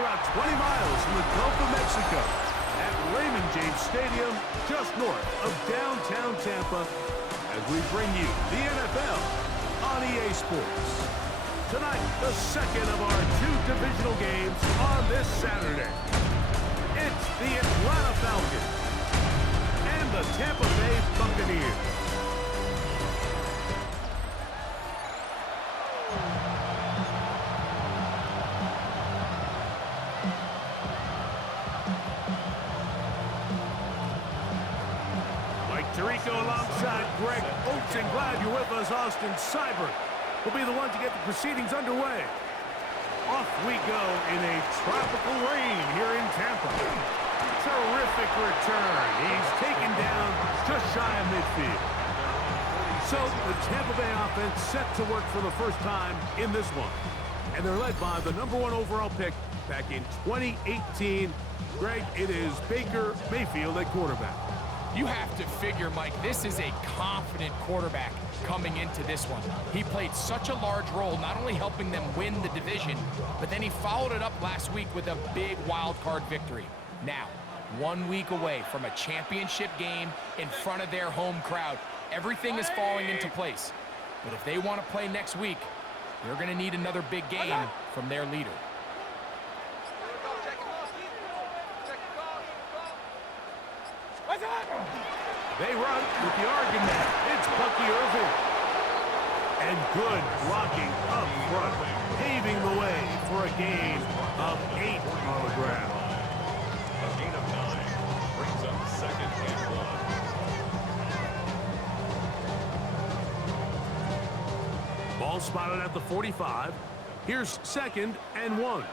We're about 20 miles from the Gulf of Mexico at Raymond James Stadium, just north of downtown Tampa, as we bring you the NFL on EA Sports. Tonight, the second of our two divisional games on this Saturday. It's the Atlanta Falcons and the Tampa Bay Buccaneers. Tirico alongside Greg Oates, and glad you're with us. Austin Seibert will be the one to get the proceedings underway. Off we go in a tropical rain here in Tampa. Terrific return. He's taken down just shy of midfield. So the Tampa Bay offense set to work for the first time in this one. And they're led by the #1 overall pick back in 2018. Greg, it is Baker Mayfield at quarterback. You have to figure, Mike, this is a confident quarterback coming into this one. He played such a large role, not only helping them win the division, but then he followed it up last week with a big wild card victory. Now, 1 week away from a championship game in front of their home crowd, everything is falling into place. But if they want to play next week, they're going to need another big game from their leader. They run with the argument. It's Bucky Irving. And good blocking up front, paving the way for a gain of 8 on the ground. A gain of 9 brings up 2nd and 1. Ball spotted at the 45. Here's 2nd and 1.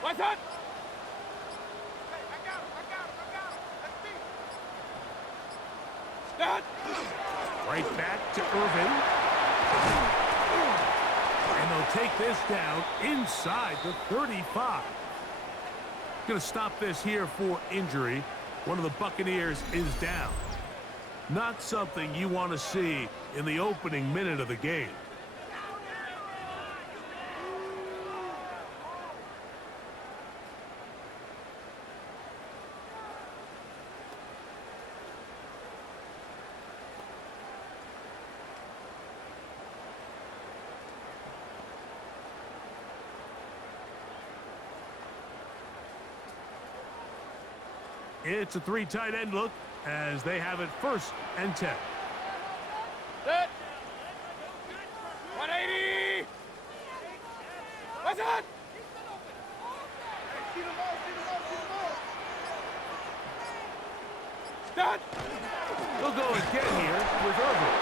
What's up? Right back to Irvin. And they'll take this down inside the 35. Going to stop this here for injury. One of the Buccaneers is down. Not something you want to see in the opening minute of the game. It's a 3 tight end look as they have it 1st and 10. Set. 180. What's up? Start. They'll go again here with Irvin.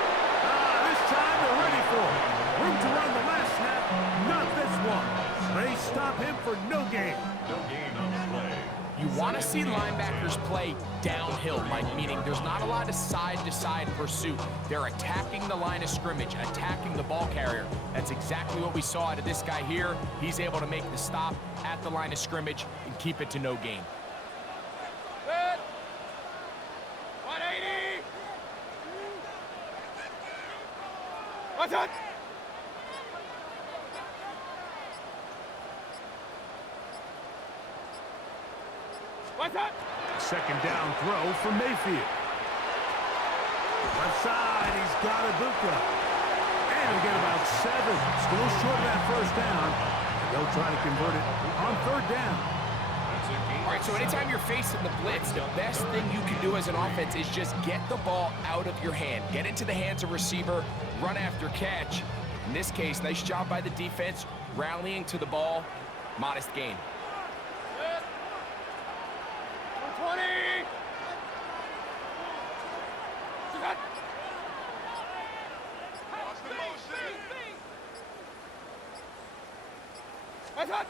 This time they're ready for it. Room to run the last snap, not this one. They stop him for no gain. No gain on the play. You want to see linebackers play downhill, Mike, meaning there's not a lot of side-to-side pursuit. They're attacking the line of scrimmage, attacking the ball carrier. That's exactly what we saw out of this guy here. He's able to make the stop at the line of scrimmage and keep it to no gain. Set. 180. What's up? What's up? 2nd down throw from Mayfield. Left side, he's got Ibuka. And he'll get about 7. Still short of that 1st down. And they'll try to convert it on 3rd down. All right, so anytime you're facing the blitz, the best thing you can do as an offense is just get the ball out of your hand. Get into the hands of receiver, run after catch. In this case, nice job by the defense, rallying to the ball. Modest gain. 20. What's up?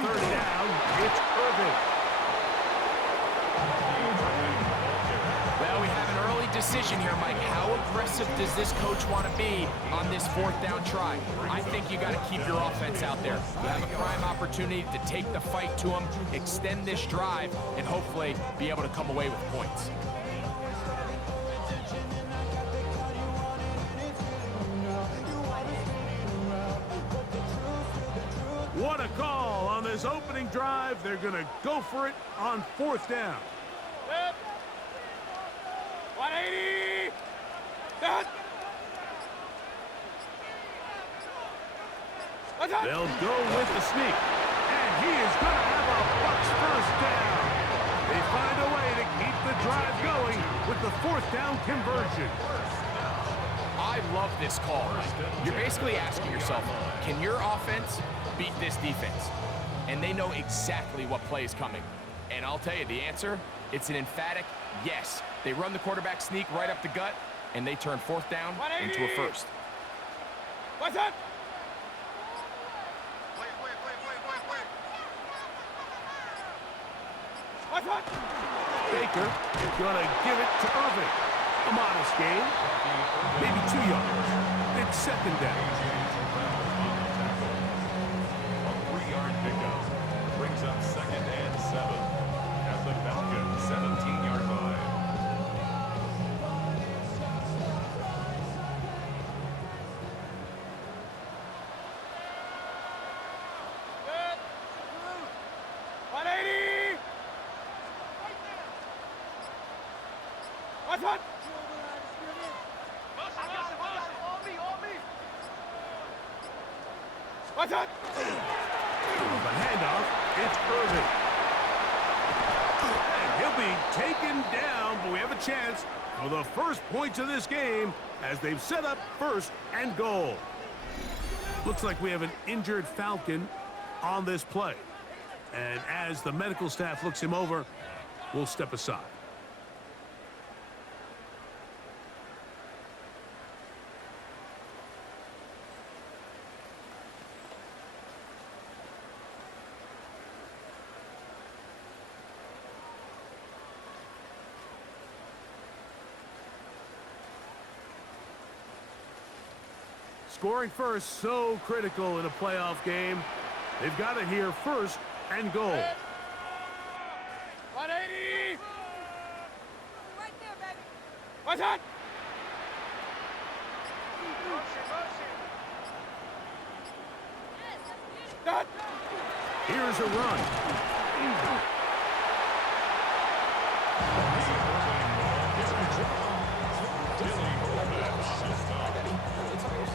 3rd down, it's Irvin. Well, we have an early decision here, Mike. How aggressive does this coach want to be on this 4th down try? I think you got to keep your offense out there. You have a prime opportunity to take the fight to them, extend this drive, and hopefully be able to come away with points. What a call on this opening drive. They're going to go for it on 4th down. Set. 180. Set. They'll go with the sneak. And he is going to have a Bucs 1st down. They find a way to keep the drive going with the 4th down conversion. I love this call. You're basically asking yourself, can your offense beat this defense? And they know exactly what play is coming. And I'll tell you the answer, it's an emphatic yes. They run the quarterback sneak right up the gut, and they turn 4th down into a 1st. What's that? What's that? Baker is going to give it to Irving. A modest gain, maybe 2 yards. It's 2nd down. A 3-yard pickup brings up 2nd and 7 at the Falcons' 17-yard line. Set. 180. What's that? What's that? The handoff, it's Irving. And he'll be taken down, but we have a chance for the first points of this game as they've set up 1st and goal. Looks like we have an injured Falcon on this play. And as the medical staff looks him over, we'll step aside. Scoring first, so critical in a playoff game. They've got it here 1st and goal. 180. Right there, baby. What's that? That. Here's a run.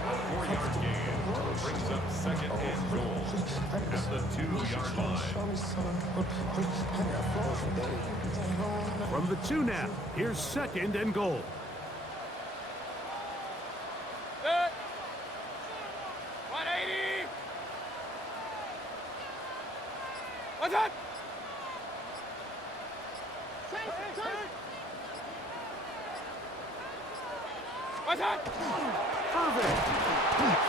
A 4-yard gain brings up 2nd and goal at the 2-yard line. From the 2 now, here's 2nd and goal. Set. 180. What's that? What's that? Irving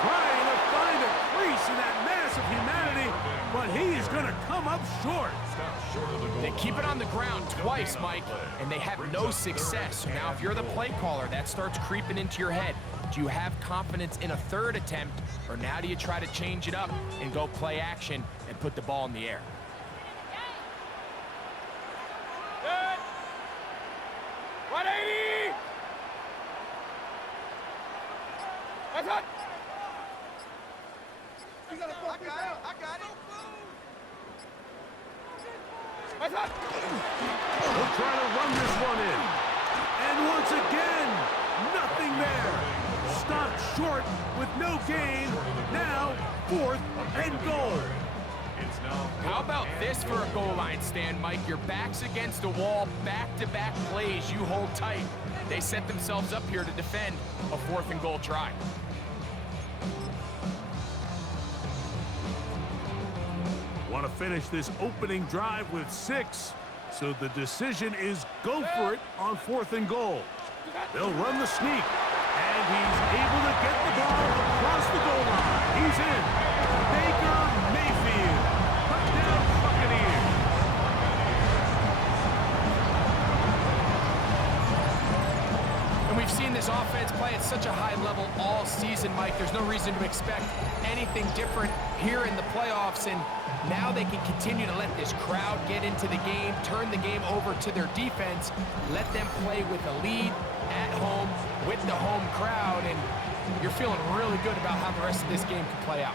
trying to find a crease in that mass of humanity, but he is going to come up short. They keep it on the ground twice, Mike, and they have no success. So now if you're the play caller, that starts creeping into your head. Do you have confidence in a 3rd attempt, or now do you try to change it up and go play action and put the ball in the air? Set. 180. What's that? I got it. What's that? He'll try to run this one in. And once again, nothing there. Stopped short with no gain. Now, 4th and goal. How about this for a goal line stand, Mike? Your back's against the wall, back-to-back plays, you hold tight. They set themselves up here to defend a 4th and goal try. Want to finish this opening drive with 6. So the decision is go for it on 4th and goal. They'll run the sneak. And he's able to get the ball across the goal line. He's in. Baker Mayfield. Touchdown Buccaneers. And we've seen this offense play at such a high level all season, Mike. There's no reason to expect anything different here in the playoffs. And now they can continue to let this crowd get into the game, turn the game over to their defense, let them play with a lead at home with the home crowd, and you're feeling really good about how the rest of this game can play out.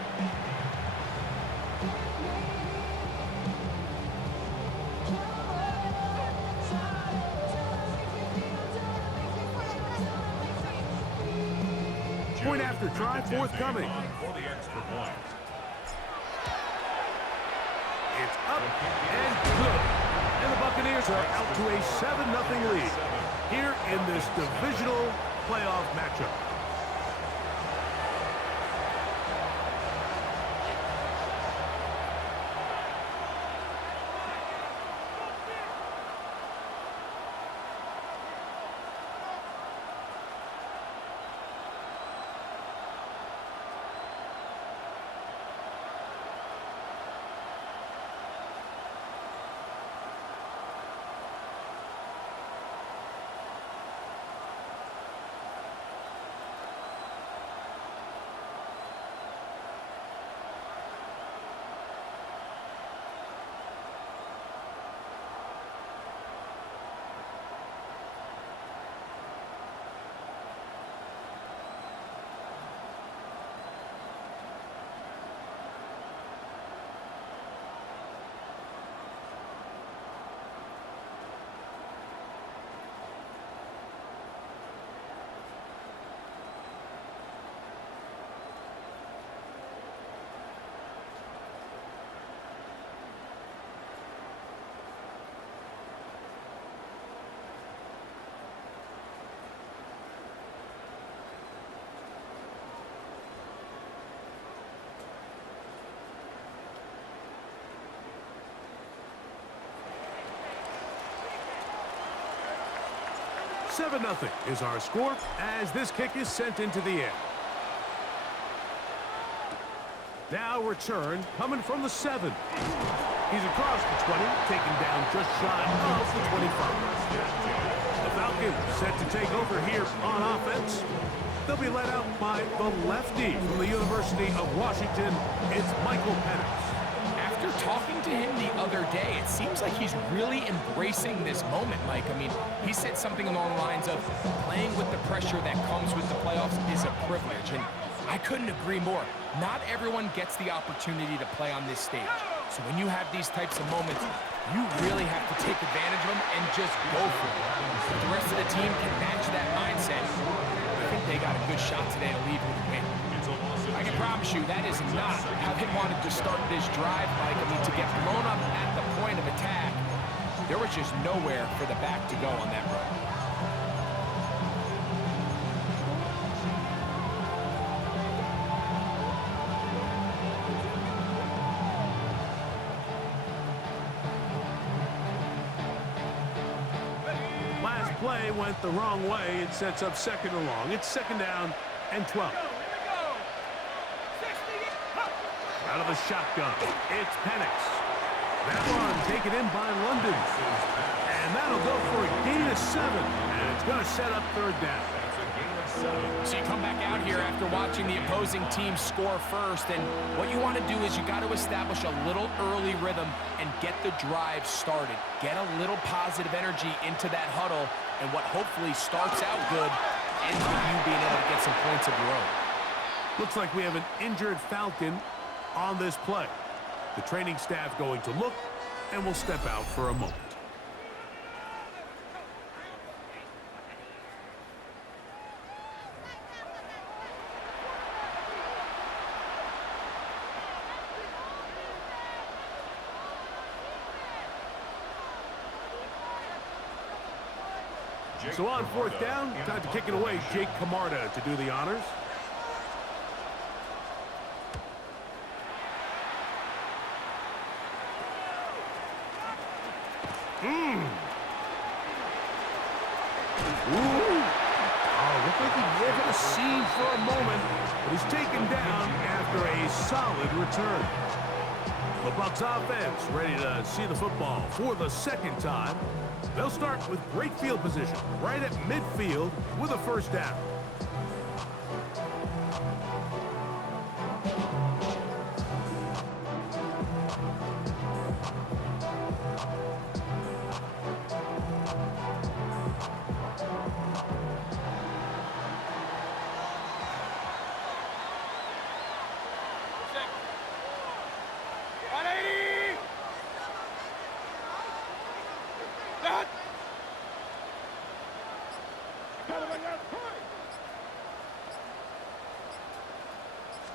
Point after try forthcoming. For the extra point. It's up and good. And the Buccaneers are out to a 7-0 lead here in this divisional playoff matchup. Seven 0 is our score as this kick is sent into the air. Now return coming from the 7. He's across the 20, taken down just shy of the 25. The Falcons set to take over here on offense. They'll be led out by the lefty from the University of Washington. It's Michael Penix. After talking to him the other day, it seems like he's really embracing this moment, Mike. I mean, he said something along the lines of playing with the pressure that comes with the playoffs is a privilege, and I couldn't agree more. Not everyone gets the opportunity to play on this stage. So when you have these types of moments, you really have to take advantage of them and just go for it. If the rest of the team can match that mindset, I think they got a good shot today to leave with a win. I can promise you that is not how they wanted to start this drive, Mike. I mean, to get blown up at the point of attack, there was just nowhere for the back to go on that run. Last play went the wrong way. It sets up second and long. It's second down and 12. Out of the shotgun, it's Penix. That one taken in by London. And that'll go for a gain of 7. And it's going to set up third down. So you come back out here after watching the opposing team score first, and what you want to do is you got to establish a little early rhythm and get the drive started. Get a little positive energy into that huddle, and what hopefully starts out good ends with you being able to get some points of your own. Looks like we have an injured Falcon on this play. The training staff going to look, and will step out for a moment. So on fourth down, time to kick it away. Jake Camarda to do the honors. Looked like he gave it a seam for a moment, but he's taken down after a solid return. The Bucs offense ready to see the football for the second time. They'll start with great field position right at midfield with a first down.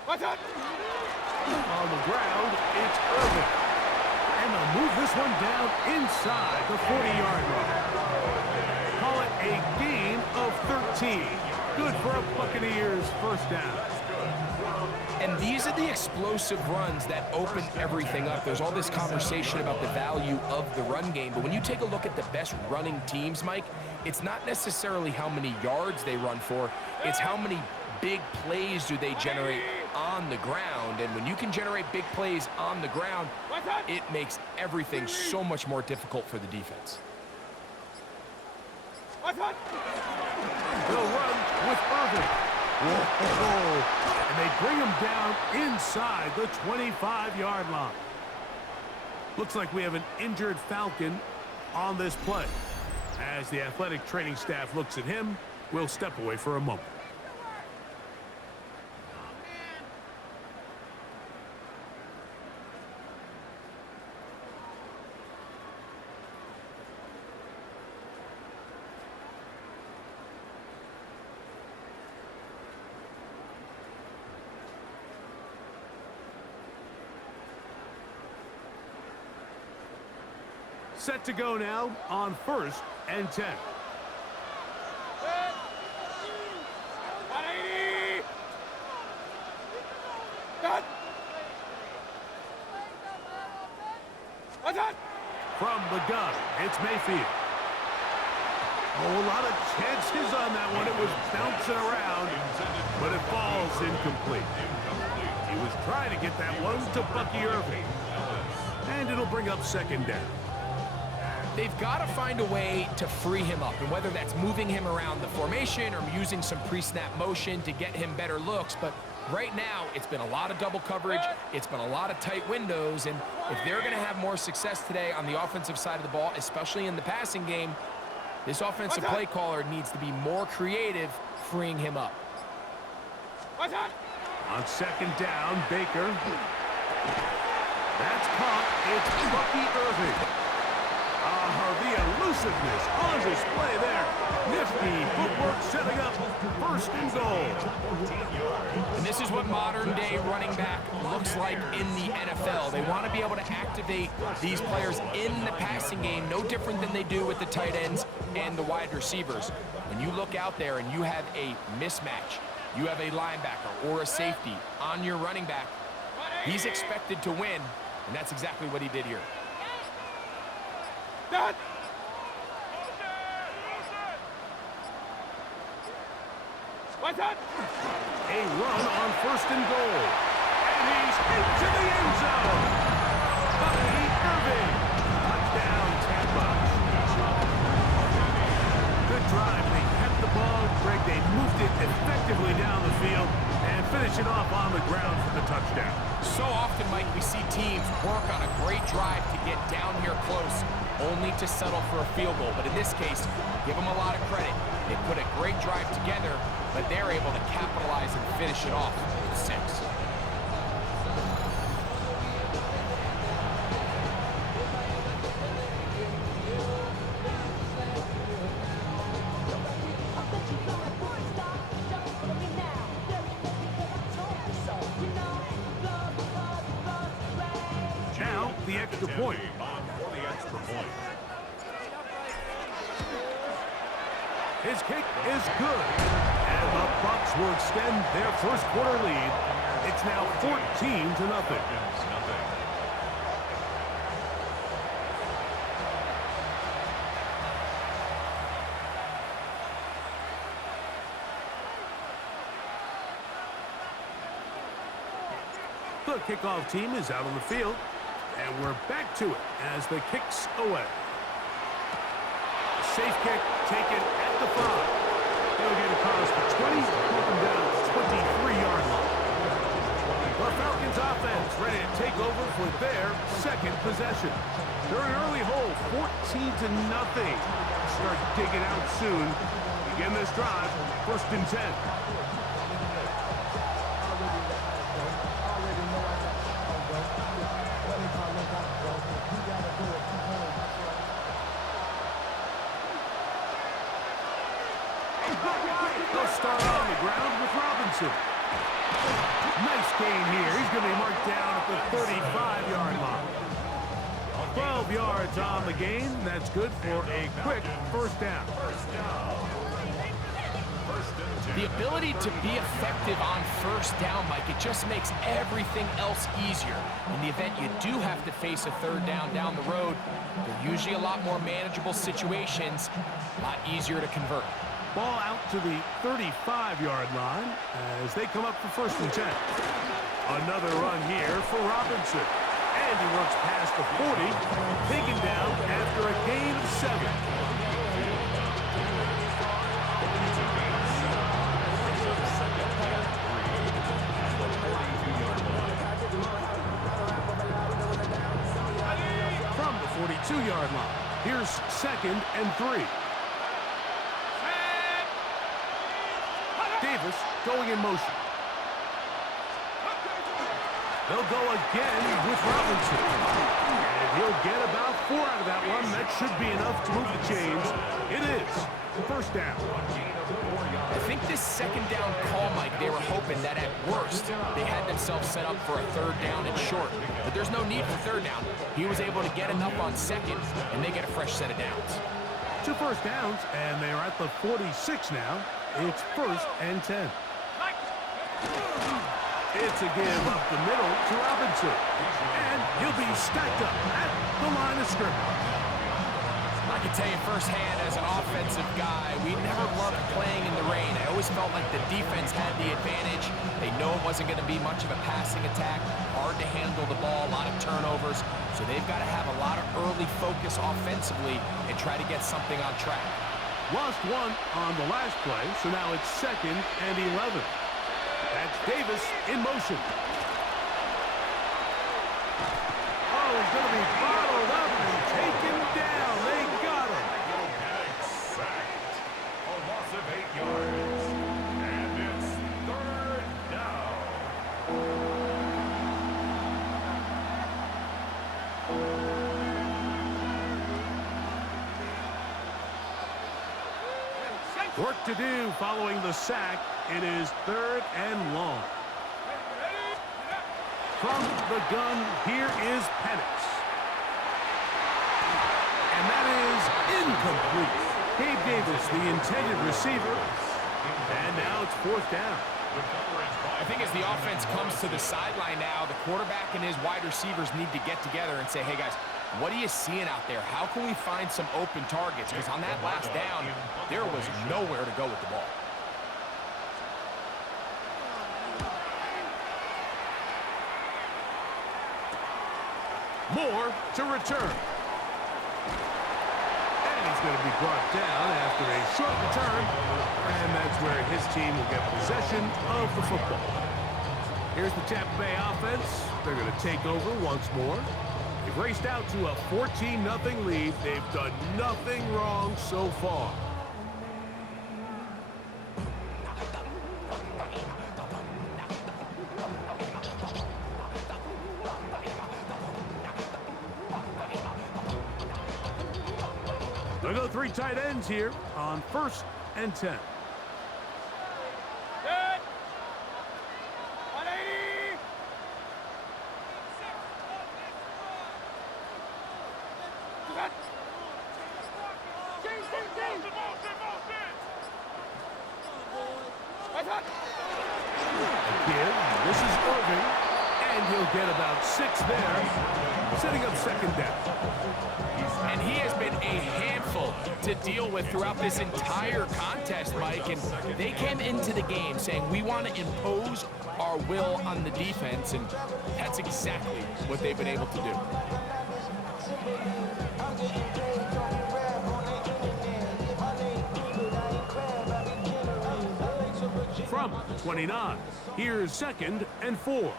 Watch out! On the ground, it's Irving. And they'll move this one down inside the 40-yard line. Call it a gain of 13. Good for a Buccaneers first down. And these are the explosive runs that open everything up. There's all this conversation about the value of the run game, but when you take a look at the best running teams, Mike, it's not necessarily how many yards they run for, it's how many big plays do they generate on the ground. And when you can generate big plays on the ground, it makes everything so much more difficult for the defense. They'll run with Irving. Whoa. And they bring him down inside the 25-yard line. Looks like we have an injured Falcon on this play. As the athletic training staff looks at him, we'll step away for a moment. Set to go now on 1st and 10. 180! Done! Watch out! From the gun, it's Mayfield. Oh, a lot of chances on that one. It was bouncing around, but it falls incomplete. He was trying to get that one to Bucky Irving. And it'll bring up 2nd down. They've got to find a way to free him up, and whether that's moving him around the formation or using some pre-snap motion to get him better looks, but right now it's been a lot of double coverage, it's been a lot of tight windows, and if they're going to have more success today on the offensive side of the ball, especially in the passing game, this offensive play caller needs to be more creative freeing him up. Watch out! On 2nd down, Baker. That's caught. It's Bucky Irving. The elusiveness on display there. Nifty footwork setting up 1st and goal. And this is what modern-day running back looks like in the NFL. They want to be able to activate these players in the passing game, no different than they do with the tight ends and the wide receivers. When you look out there and you have a mismatch, you have a linebacker or a safety on your running back, he's expected to win, and that's exactly what he did here. Done! Watch out! A run on 1st and goal. And he's into the end zone. Bucky Irving. Touchdown, Tampa. Good drive. They kept the ball. Greg, they moved it effectively down the field and finish it off on the ground for the touchdown. So often, Mike, we see teams work on a great drive to get down here close, only to settle for a field goal. But in this case, give them a lot of credit. They put a great drive together, but they're able to capitalize and finish it off with 6. Now, the extra point. For the extra point. His kick is good. And the Bucs will extend their 1st quarter lead. It's now 14-0. Nothing. The kickoff team is out on the field. And we're back to it as the kick's away. Safe kick taken at the 5. He'll get across the 20, broken down to the 23-yard line. The Falcons offense ready to take over for their 2nd possession. They're an early hole, 14-0. Start digging out soon. Begin this drive, 1st and 10. They'll start on the ground with Robinson. Nice gain here. He's going to be marked down at the 35-yard line. 12 yards on the gain. That's good for a quick first down. The ability to be effective on first down, Mike, it just makes everything else easier. In the event you do have to face a third down the road, they're usually a lot more manageable situations, a lot easier to convert. Ball out to the 35-yard line as they come up for first and 10. Another run here for Robinson. And he works past the 40, taken down after a gain of 7. From the 42-yard line, here's 2nd and 3. Davis going in motion. They'll go again with Robinson. And he'll get about 4 out of that one. That should be enough to move the chains. It is first down. I think this second down call, Mike, they were hoping that at worst they had themselves set up for a third down and short. But there's no need for third down. He was able to get enough on second, and they get a fresh set of downs. 2 first downs, and they're at the 46 now. It's 1st and 10. It's a give up the middle to Robinson. And he'll be stacked up at the line of scrimmage. I can tell you firsthand, as an offensive guy, we never loved playing in the rain. I always felt like the defense had the advantage. They know it wasn't going to be much of a passing attack, hard to handle the ball, a lot of turnovers. So they've got to have a lot of early focus offensively and try to get something on track. Lost 1 on the last play, so now it's 2nd and 11. That's Davis in motion. Oh, he's going to be bottled up and taken down. They got him. Sacked. A loss of 8 yards. And it's 3rd down. Work to do following the sack. It is 3rd and long. From the gun, here is Penix. And that is incomplete. Gabe Davis, the intended receiver. And now it's 4th down. I think as the offense comes to the sideline now, the quarterback and his wide receivers need to get together and say, hey, guys, what are you seeing out there? How can we find some open targets? Because on that last down, there was nowhere to go with the ball. Moore to return. And he's going to be brought down after a short return. And that's where his team will get possession of the football. Here's the Tampa Bay offense. They're going to take over once more. They've raced out to a 14-0 lead. They've done nothing wrong so far. They'll go 3 tight ends here on 1st and 10. Good. 180. Good. Again, this is Irving, and he'll get about 6 there, setting up 2nd down. And he has been a handful to deal with throughout this entire contest, Mike. And they came into the game saying, we want to impose our will on the defense. And that's exactly what they've been able to do. From the 29, here's 2nd and 4. 20.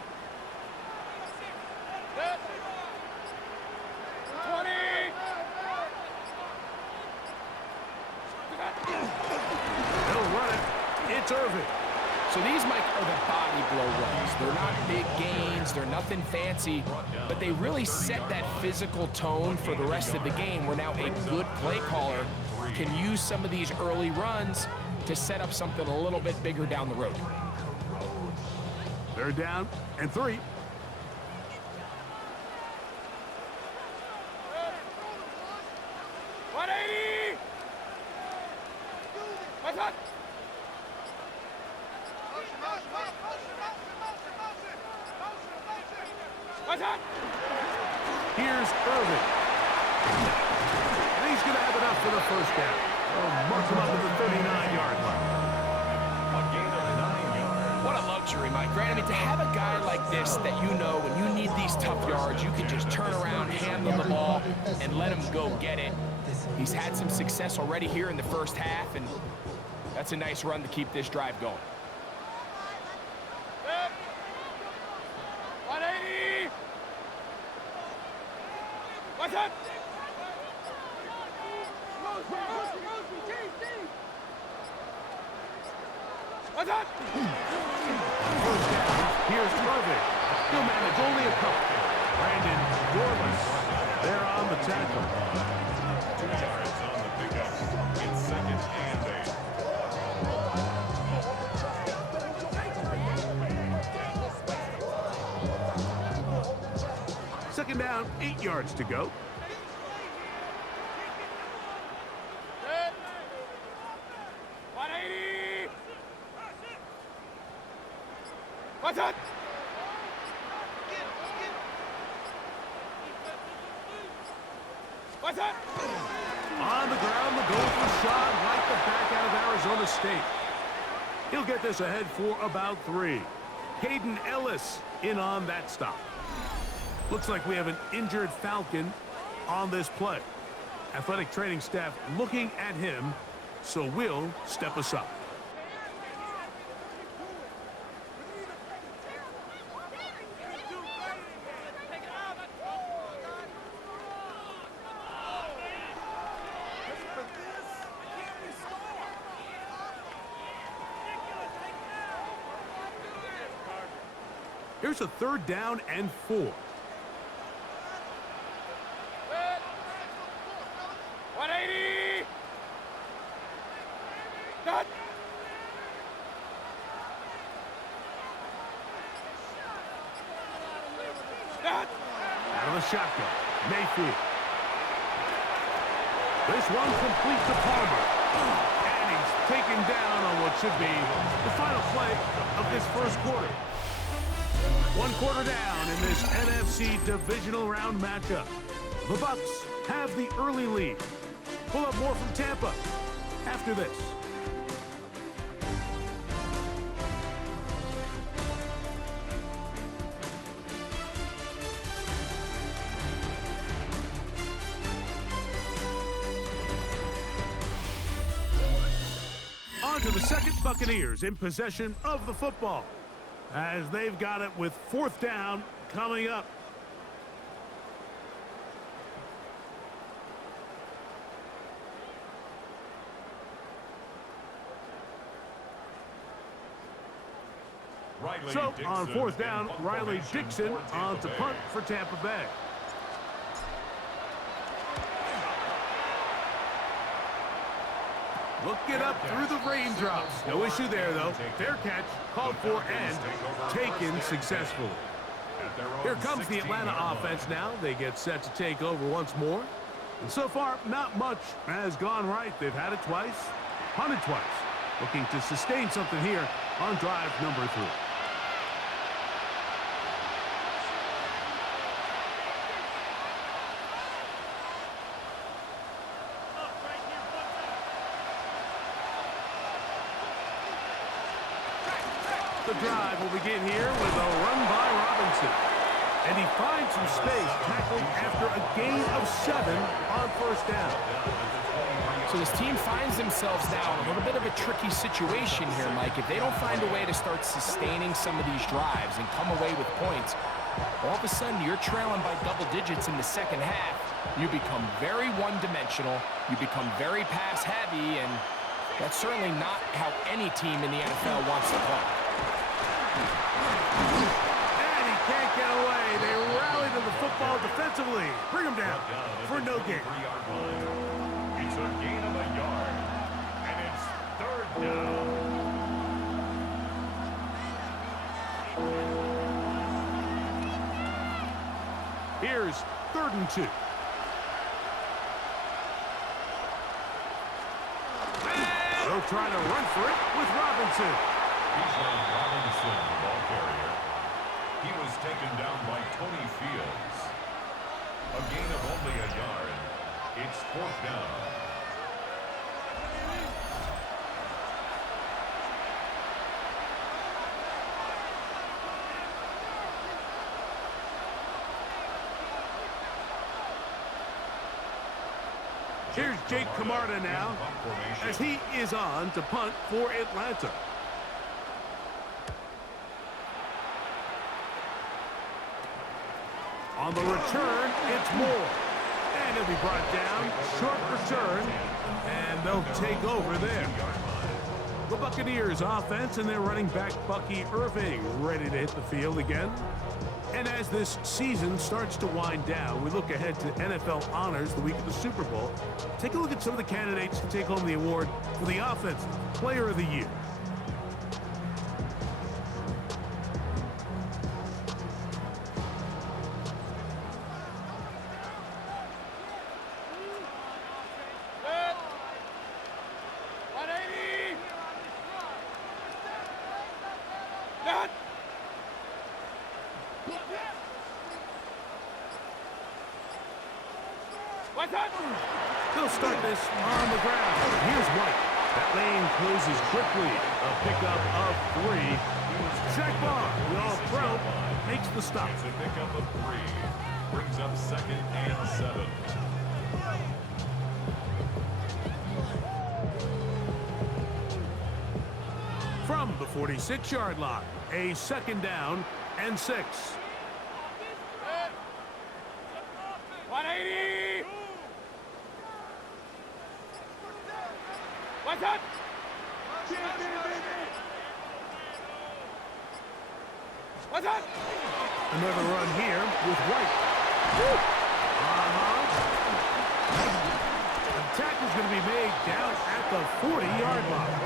They'll run it. It's Irving. So these, Mike, are the body blow runs. They're not big gains. They're nothing fancy. But they really set that physical tone for the rest of the game where now a good play caller can use some of these early runs to set up something a little bit bigger down the road. Third down and 3. Here's Irving. And he's going to have enough for the first down. Mark him up at the 39-yard line. A gain of 9 yards. What a luxury, Mike, right? I mean, to have a guy like this that you know when you need these tough yards, you can just turn around, handle the ball, and let him go get it. He's had some success already here in the first half, and that's a nice run to keep this drive going. 180! What's up? What's up? First down. Here's Irving. He'll manage only a couple. Brandon Dorless there on the tackle. 2 yards on the pickup. It's 2nd and 8. Second down, 8 yards to go. Good. 180! What's up? What's up? On the ground, the goal for Sean right the back out of Arizona State. He'll get this ahead for about 3. Caden Ellis in on that stop. Looks like we have an injured Falcon on this play. Athletic training staff looking at him, so we'll step aside. Here's a 3rd down and 4. 180! Done! Done! Out of the shotgun, Mayfield. This one complete to Palmer. And he's taken down on what should be the final play of this first quarter. 1 quarter down in this NFC divisional round matchup. The Bucs have the early lead. Pull up more from Tampa after this. On to the second. Buccaneers in possession of the football as they've got it with 4th down coming up. Riley So on Dixon 4th down, in punt Riley formation Dixon for Tampa on to Bay. punt for Tampa Bay. Looking up through the raindrops. No issue there, though. Fair catch, called for and taken successfully. Here comes the Atlanta offense now. They get set to take over once more. And so far, not much has gone right. They've had it twice, punted twice. Looking to sustain something here on drive number 3. The drive will begin here with a run by Robinson. And he finds some space, tackled after a gain of 7 on 1st down. So this team finds themselves now in a little bit of a tricky situation here, Mike. If they don't find a way to start sustaining some of these drives and come away with points, all of a sudden you're trailing by double digits in the second half. You become very one-dimensional. You become very pass-heavy, and that's certainly not how any team in the NFL wants to play. And he can't get away. They rally to the football defensively. Bring him down for no gain. It's a gain of a yard. And it's 3rd down. Here's 3rd and 2. They'll try to run for it with Robinson. He's on Robinson, the ball carrier. He was taken down by Tony Fields. A gain of only a yard. It's 4th down. Here's Jake Camarda now, as he is on to punt for Atlanta. On the return, it's Moore. And he'll be brought down. Short return. And they'll take over there. The Buccaneers offense and their running back Bucky Irving ready to hit the field again. And as this season starts to wind down, we look ahead to NFL honors the week of the Super Bowl. Take a look at some of the candidates to take home the award for the Offensive Player of the Year. They'll start this on the ground. Here's White. That lane closes quickly. A pickup of 3. Jack Barr, the All-Pro, makes the stop. It's a pickup of 3. Brings up 2nd and 7. From the 46-yard line, a 2nd down and 6. 180! What's that? What's that? Another run here with White. The tackle's going to be made down at the 40-yard line.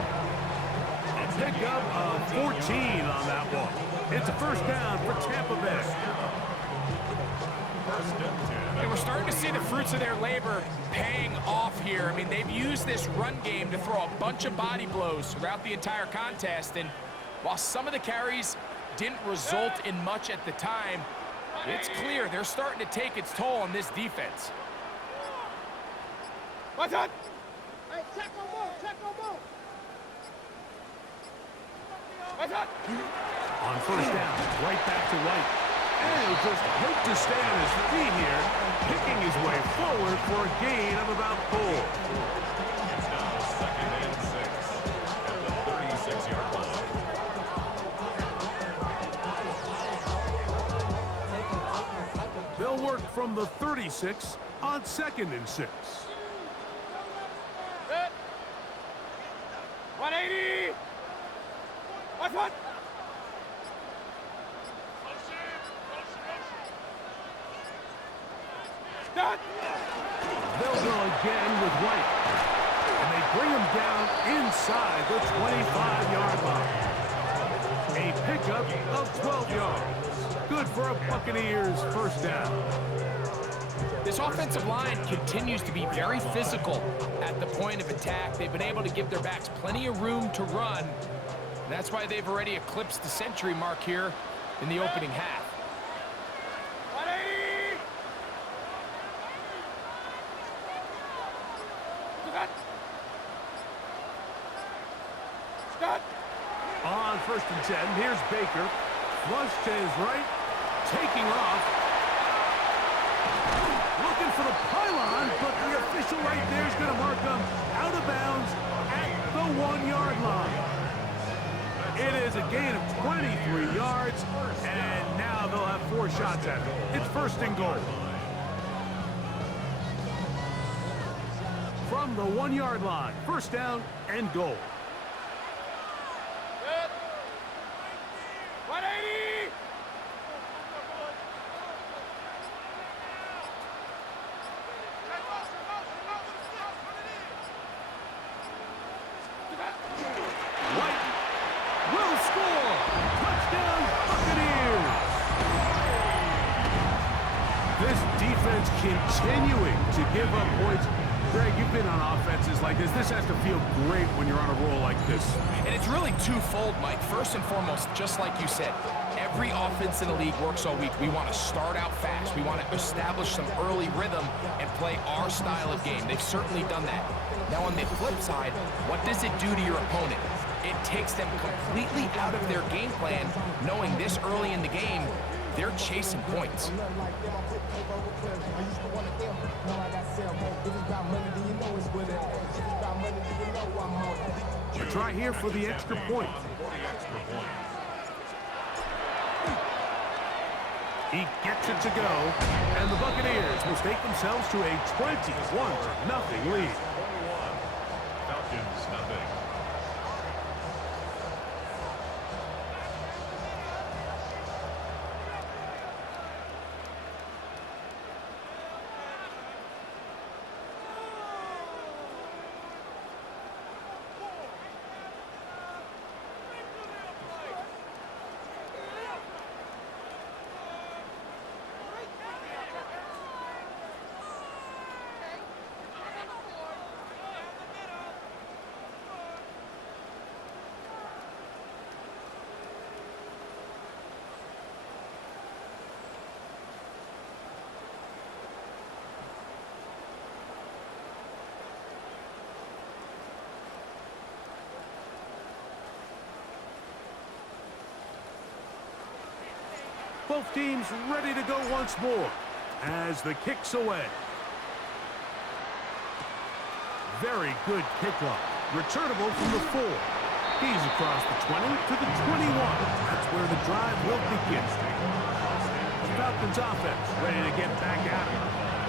A pickup of 14 on that one. It's a 1st down for Tampa Bay. And we're starting to see the fruits of their labor paying off here. I mean, they've used this run game to throw a bunch of body blows throughout the entire contest. And while some of the carries didn't result in much at the time, it's clear they're starting to take its toll on this defense. What's that? Hey, check on ball, check on ball. What's that? On 1st down, right back to White. And he'll just hope to stay on his feet here, picking his way forward for a gain of about 4. It's now 2nd and 6 at the 36-yard line. They'll work from the 36 on 2nd and 6. 180! What's that? Start! They'll go again with White. And they bring him down inside the 25-yard line. A pickup of 12 yards. Good for a Buccaneers 1st down. This offensive line continues to be very physical at the point of attack. They've been able to give their backs plenty of room to run. And that's why they've already eclipsed the century mark here in the opening half. 180! Start! On 1st and 10, here's Baker. Flush to his right, taking off. Looking for the pylon, but the official right there is going to mark him out of bounds at the 1-yard line. It is a gain of 23 yards, and now they'll have 4 shots at it. It's 1st and goal. From the 1-yard line, 1st down and goal. 180! White will score. Touchdown, Buccaneers. This continuing to give up points. Greg, you've been on offenses like this. This has to feel great when you're on a roll like this. And it's really twofold, Mike. First and foremost, just like you said, every offense in the league works all week. We want to start out fast. We want to establish some early rhythm and play our style of game. They've certainly done that. Now, on the flip side, what does it do to your opponent? It takes them completely out of their game plan, knowing this early in the game, they're chasing points. A try here for the extra point. He gets it to go, and the Buccaneers will stake themselves to a 21-0 lead. Falcons, nothing. Both teams ready to go once more as the kick's away. Very good kickoff. Returnable from the 4. He's across the 20 to the 21. That's where the drive will begin. The Falcons offense ready to get back at it.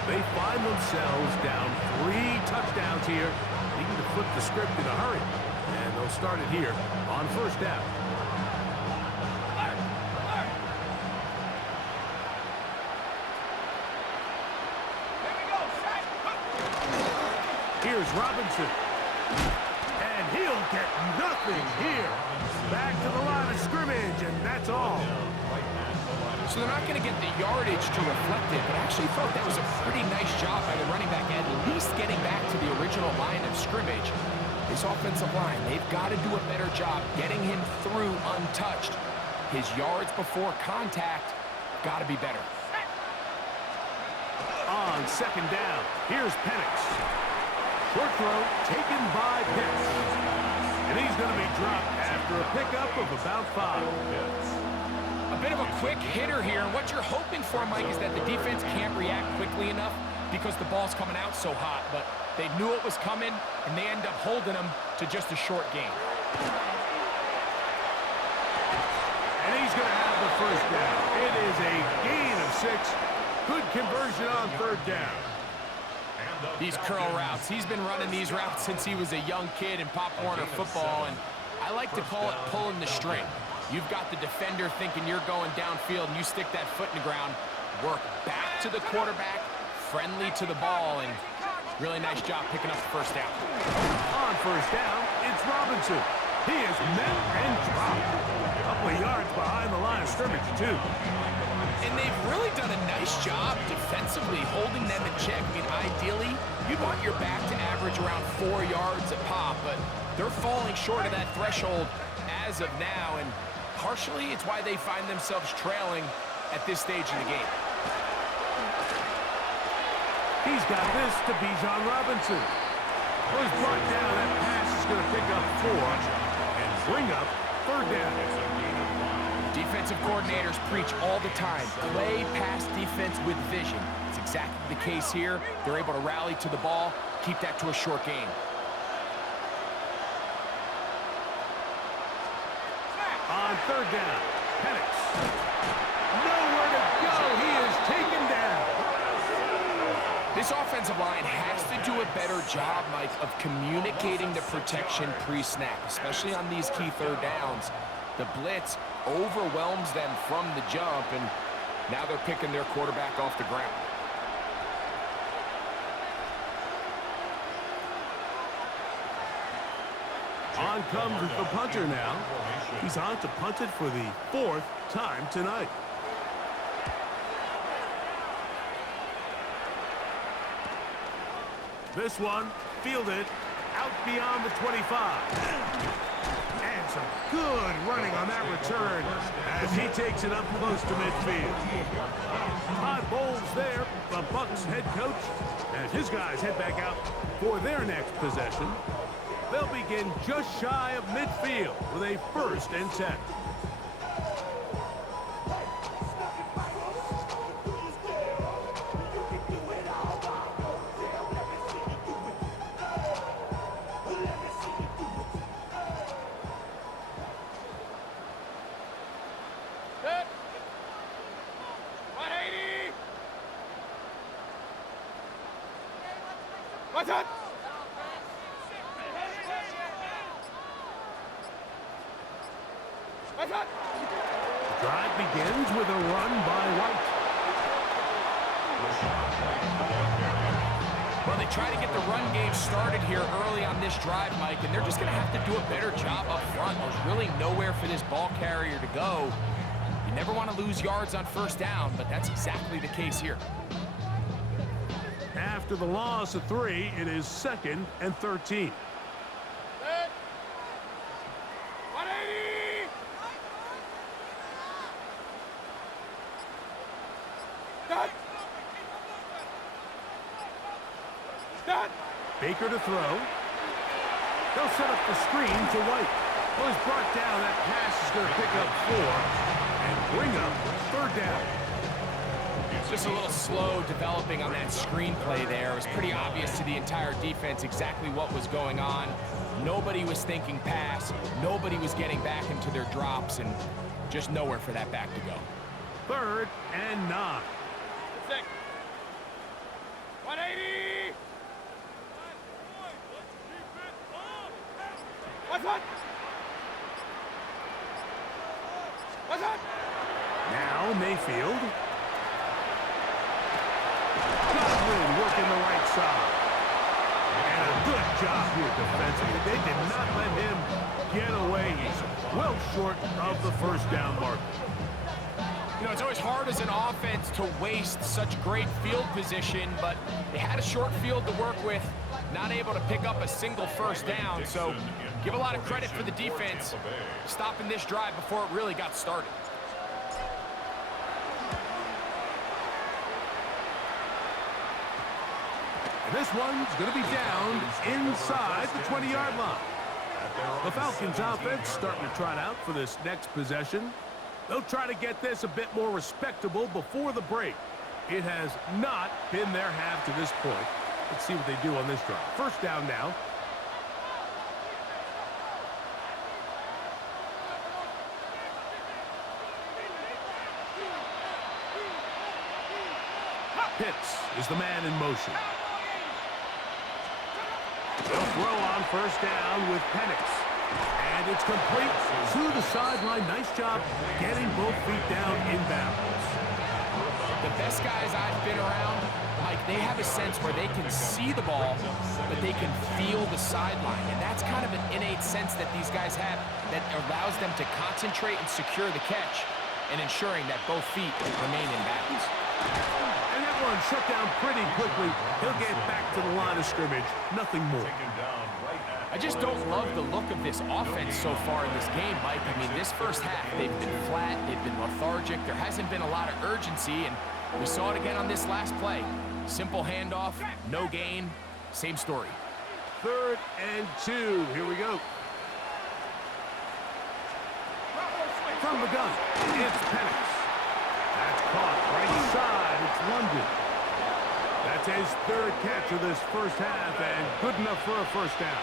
They find themselves down 3 touchdowns here, needing to flip the script in a hurry. And they'll start it here on first down. Here's Robinson. And he'll get nothing here. Back to the line of scrimmage, and that's all. So they're not going to get the yardage to reflect it, but I actually thought that was a pretty nice job by the running back, at least getting back to the original line of scrimmage. This offensive line, they've got to do a better job getting him through untouched. His yards before contact got to be better. On second down, here's Penix. Short throw taken by Pitts. And he's going to be dropped after a pickup of about 5. A bit of a quick hitter here, and what you're hoping for, Mike, is that the defense can't react quickly enough because the ball's coming out so hot, but they knew it was coming, and they end up holding them to just a short gain. And he's going to have the first down. It is a gain of 6. Good conversion on third down. These curl routes, he's been running these routes since he was a young kid in Pop Warner football, and I like to call it pulling the string. You've got the defender thinking you're going downfield, and you stick that foot in the ground, work back to the quarterback, friendly to the ball, and really nice job picking up the first down. On first down, it's Robinson. He is met and dropped. A couple of yards behind the line of scrimmage, too. And they've really done a nice job defensively holding them in check. I mean, ideally, you'd want your back to average around 4 yards a pop, but they're falling short of that threshold as of now, and partially it's why they find themselves trailing at this stage in the game. He's got this to Bijan Robinson. Well, he's brought down. That pass is going to pick up 4 and bring up third down. Defensive coordinators preach all the time, play pass defense with vision. It's exactly the case here. They're able to rally to the ball, keep that to a short game. On third down, Penix. Nowhere to go. He is taken down. This offensive line has to do a better job, Mike, of communicating the protection pre-snap, especially on these key third downs. The blitz overwhelms them from the jump, and now they're picking their quarterback off the ground. On comes the punter now. He's on to punt it for the 4th time tonight. This one fielded out beyond the 25. And some good running on that return as he takes it up close to midfield. Todd Bowles there, the Bucs head coach, as his guys head back out for their next possession. They'll begin just shy of midfield with a 1st and 10. Set. 180. What's up? What's up? The drive begins with a run by White. Well, they try to get the run game started here early on this drive, Mike, and they're just going to have to do a better job up front. There's really nowhere for this ball carrier to go. You never want to lose yards on 1st down, but that's exactly the case here. After the loss of 3, it is 2nd and 13. Set. 180. Done. Done. Baker to throw. They'll set up the screen to White. Well, he's brought down. That pass is going to pick up 4 and bring up 3rd down. Just a little slow developing on that screenplay there. It was pretty obvious to the entire defense exactly what was going on. Nobody was thinking pass. Nobody was getting back into their drops, and just nowhere for that back to go. 3rd and 9. Six. 180. What's up? What's up? Now Mayfield. Godwin working the right side. And a good job here defensively. They did not let him get away. He's well short of the 1st down mark. You know, it's always hard as an offense to waste such great field position, but they had a short field to work with, not able to pick up a single 1st down. So give a lot of credit for the defense stopping this drive before it really got started. And this one's going to be down inside the 20-yard line. The Falcons offense starting to trot out for this next possession. They'll try to get this a bit more respectable before the break. It has not been their half to this point. Let's see what they do on this drive. 1st down now. Pitts is the man in motion. They'll throw on 1st down with Penix. And it's complete to the sideline. Nice job getting both feet down inbounds. The best guys I've been around, Mike, they have a sense where they can see the ball, but they can feel the sideline. And that's kind of an innate sense that these guys have that allows them to concentrate and secure the catch and ensuring that both feet remain in bounds. And that one shut down pretty quickly. He'll get back to the line of scrimmage. Nothing more. I just don't love the look of this offense so far in this game, Mike. I mean, this 1st half, they've been flat, they've been lethargic. There hasn't been a lot of urgency, and we saw it again on this last play. Simple handoff, no gain, same story. 3rd and 2. Here we go. From the gun, it's Penix. That's caught right side. It's London. That's his 3rd catch of this 1st half, and good enough for a 1st down.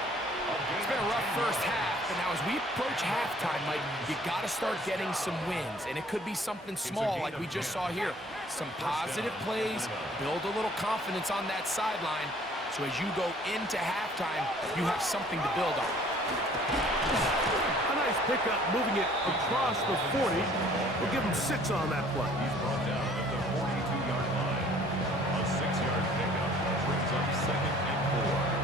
It's been a rough 1st half, but now as we approach halftime, Mike, you got to start getting some wins, and it could be something small like we just saw here. Some positive plays, build a little confidence on that sideline, so as you go into halftime, you have something to build on. A nice pickup, moving it across the 40. We'll give him 6 on that play. He's brought down at the 42-yard line. A 6-yard pickup brings up 2nd and 4.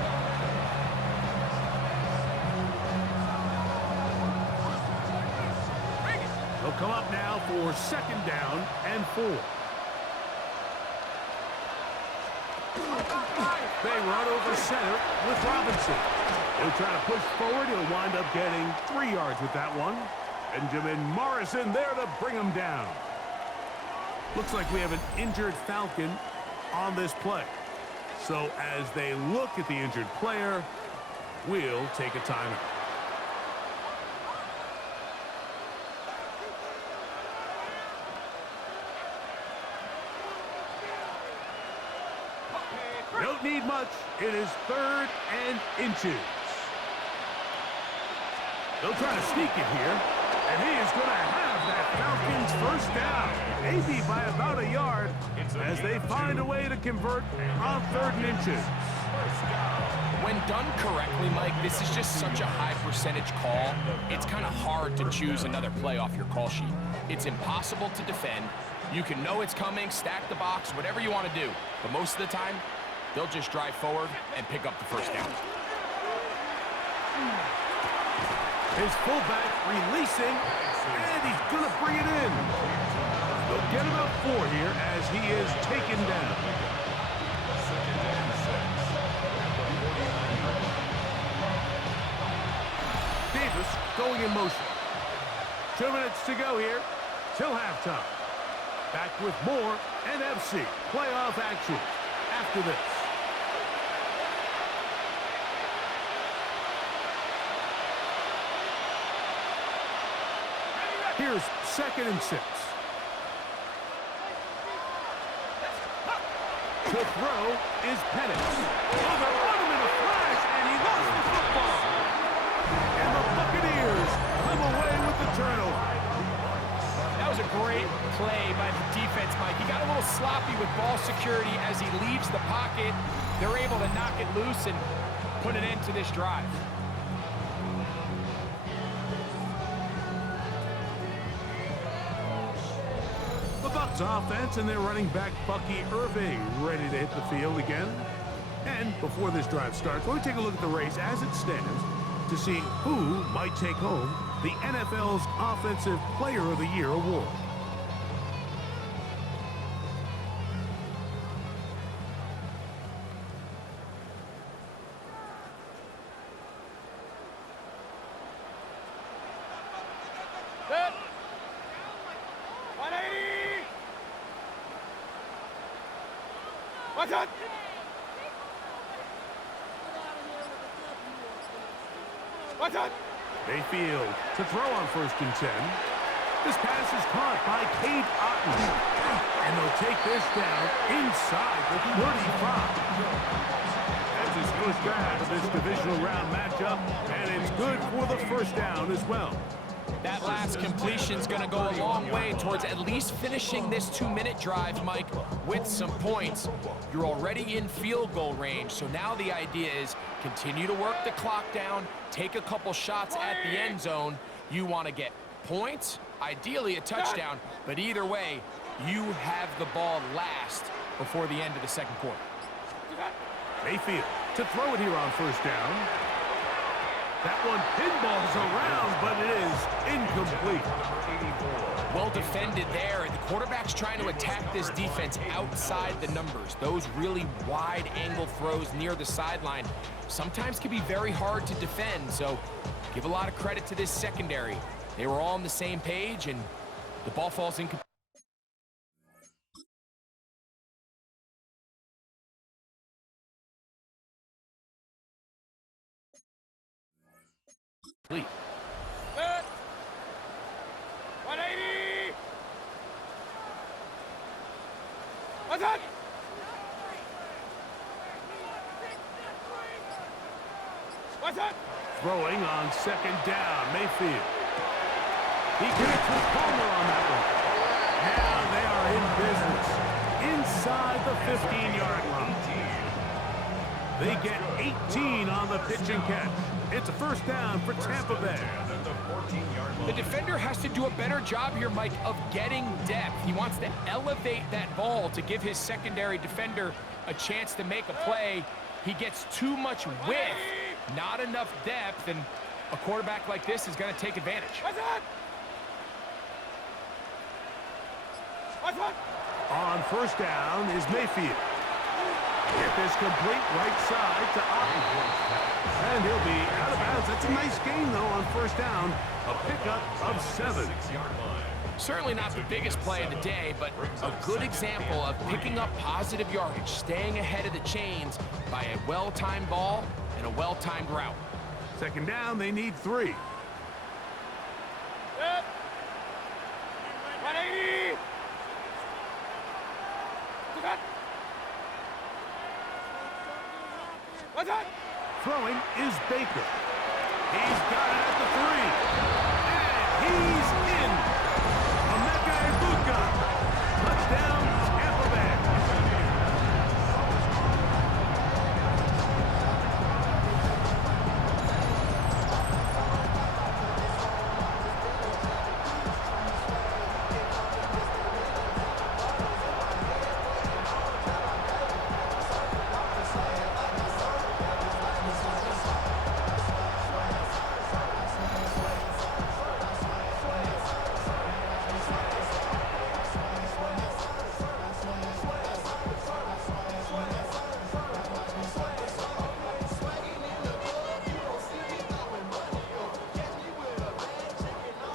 They'll come up now for 2nd down and 4. They run over center with Robinson. He'll try to push forward. He'll wind up getting 3 yards with that one. Benjamin Morrison there to bring him down. Looks like we have an injured Falcon on this play. So as they look at the injured player, we'll take a timeout. Don't need much. It is 3rd and inches. They'll try to sneak it here, and he is going to have that Falcons first down. Maybe by about a yard as they find a way to convert on 3rd and inches. When done correctly, Mike, this is just such a high percentage call. It's kind of hard to choose another play off your call sheet. It's impossible to defend. You can know it's coming, stack the box, whatever you want to do. But most of the time, they'll just drive forward and pick up the first down. His fullback releasing, and he's going to bring it in. They'll get about 4 here as he is taken down. Davis going in motion. 2 minutes to go here till halftime. Back with more NFC playoff action after this. Here's 2nd and 6. To throw is Pettis. Oh, they're on him in a flash, and he lost the football. And the Buccaneers come away with the turnover. That was a great play by the defense, Mike. He got a little sloppy with ball security as he leaves the pocket. They're able to knock it loose and put an end to this drive. The Bucs offense and their running back Bucky Irving ready to hit the field again. And before this drive starts, let me take a look at the race as it stands to see who might take home the NFL's Offensive Player of the Year award. Set. 180. What's that? What's that? Mayfield to throw on 1st and 10. This pass is caught by Cade Otton. And they'll take this down inside the 35. That's his first grab of this divisional round matchup, and it's good for the first down as well. That last completion's going to go a long way towards at least finishing this 2-minute drive, Mike, with some points. You're already in field goal range, so now the idea is continue to work the clock down, take a couple shots at the end zone. You want to get points, ideally a touchdown, but either way, you have the ball last before the end of the 2nd quarter. Mayfield to throw it here on 1st down. That one pinballs around, but it is incomplete. Well defended there. The quarterback's trying to attack this defense outside the numbers. Those really wide angle throws near the sideline sometimes can be very hard to defend, so give a lot of credit to this secondary. They were all on the same page, and the ball falls incomplete. Set. 180. What's that? What's that? Throwing on 2nd down, Mayfield. He connects with Palmer on that one. Now they are in business inside the 15-yard line. They get 18 on the pitch and catch. It's a first down for Tampa Bay. The defender has to do a better job here, Mike, of getting depth. He wants to elevate that ball to give his secondary defender a chance to make a play. He gets too much width, not enough depth, and a quarterback like this is going to take advantage. What's that? What's that? On 1st down is Mayfield. Get this complete right side to Otten. And he'll be out of bounds. That's a nice gain, though, on first down. A pickup of 7. 6-yard line. Certainly not the biggest play of the day, but a good example of picking up positive yardage, staying ahead of the chains by a well-timed ball and a well-timed route. Second down, they need 3. Set. 180. To that. What's that? Throwing is Baker. He's got it at the 3. And he's in. Touchdown, Tampa Bay.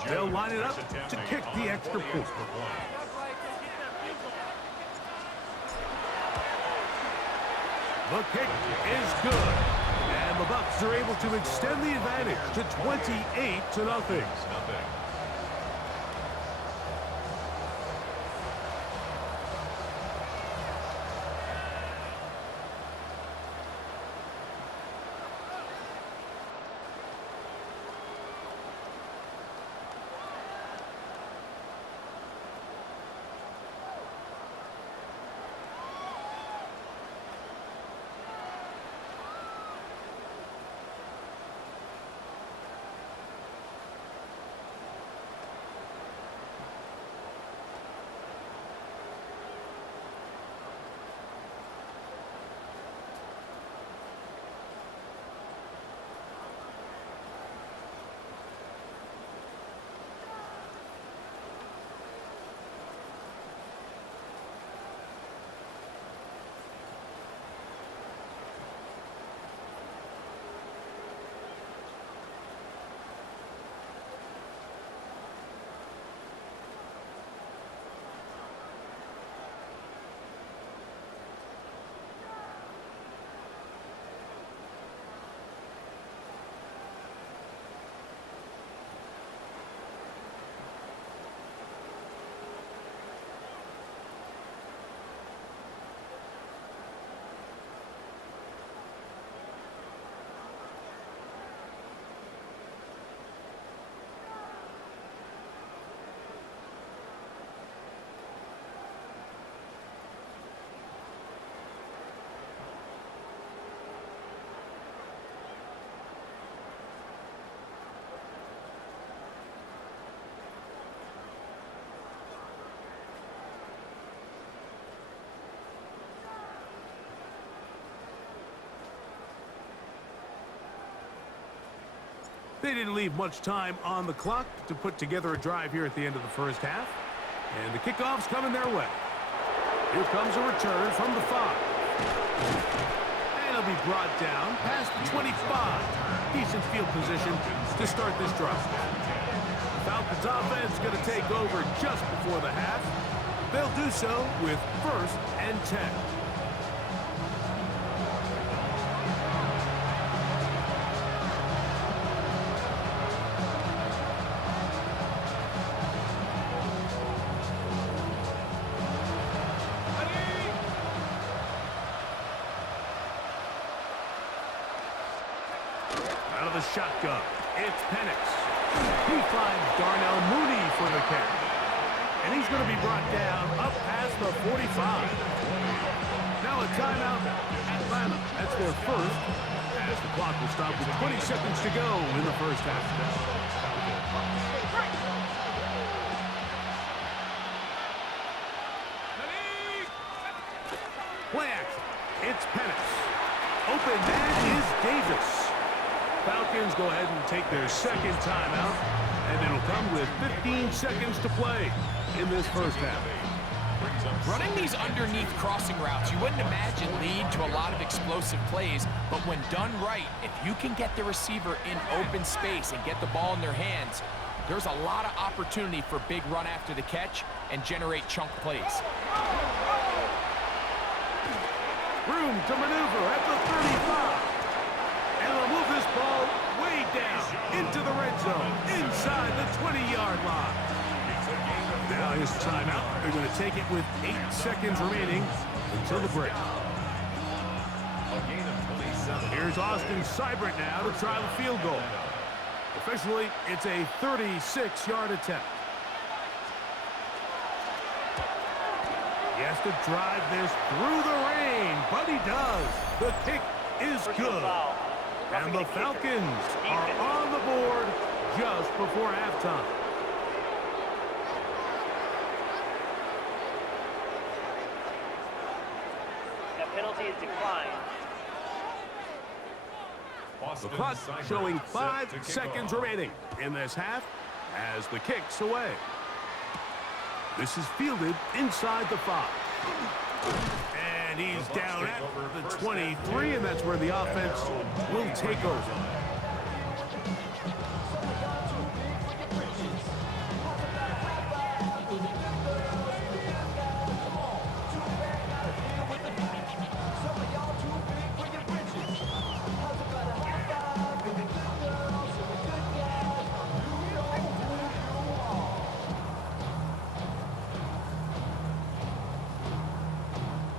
They'll line it up to kick the extra point. The kick is good. And the Bucs are able to extend the advantage to 28-0. They didn't leave much time on the clock to put together a drive here at the end of the first half. And the kickoff's coming their way. Here comes a return from the 5. And it'll be brought down past the 25. Decent field position to start this drive. Falcons offense going to take over just before the half. They'll do so with 1st and 10. Out of the shotgun, it's Penix. He finds Darnell Mooney for the catch. And he's going to be brought down up past the 45. Now a timeout, Atlanta. That's their first, as the clock will stop with 20 seconds to go in the first half. Play action. It's Penix. Open man is Davis. Falcons go ahead and take their second timeout, and it'll come with 15 seconds to play in this first half. brings up Running these underneath crossing routes, you wouldn't imagine lead to a lot of explosive plays, but when done right, if you can get the receiver in open space and get the ball in their hands, there's a lot of opportunity for big run after the catch and generate chunk plays. Room to maneuver at the 35. And they'll move this ball way down into the red zone, inside the 20-yard line. Now his timeout. They're going to take it with 8 seconds remaining until the break. a gain of 27. Here's Austin Seibert now to try the field goal. Officially, it's a 36-yard attempt. He has to drive this through the rain, but he does. The kick is good. And the Falcons are on the board just before halftime. The penalty is declined. The clock showing 5 seconds remaining in this half as the kick's away. This is fielded inside the 5. And he's down at the 23, and that's where the offense will take over.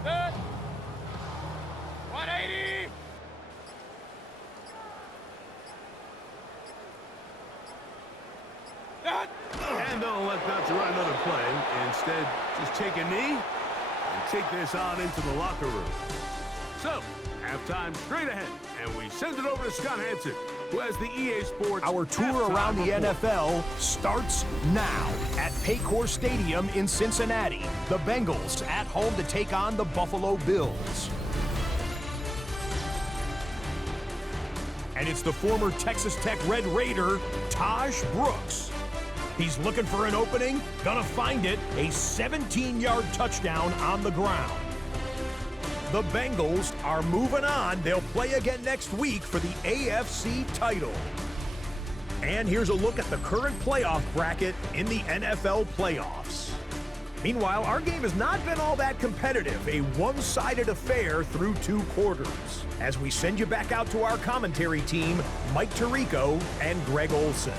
Set. 180. Set. And they'll elect not to run another play. Instead, just take a knee and take this on into the locker room. So, halftime straight ahead, and we send it over to Scott Hansen, who has the EA Sports. Our tour around the NFL starts now at Paycor Stadium in Cincinnati. The Bengals at home to take on the Buffalo Bills. And it's the former Texas Tech Red Raider, Taj Brooks. He's looking for an opening, gonna find it, a 17-yard touchdown on the ground. The Bengals are moving on. They'll play again next week for the AFC title. And here's a look at the current playoff bracket in the NFL playoffs. Meanwhile, our game has not been all that competitive, a one-sided affair through 2 quarters. As we send you back out to our commentary team, Mike Tirico and Greg Olson.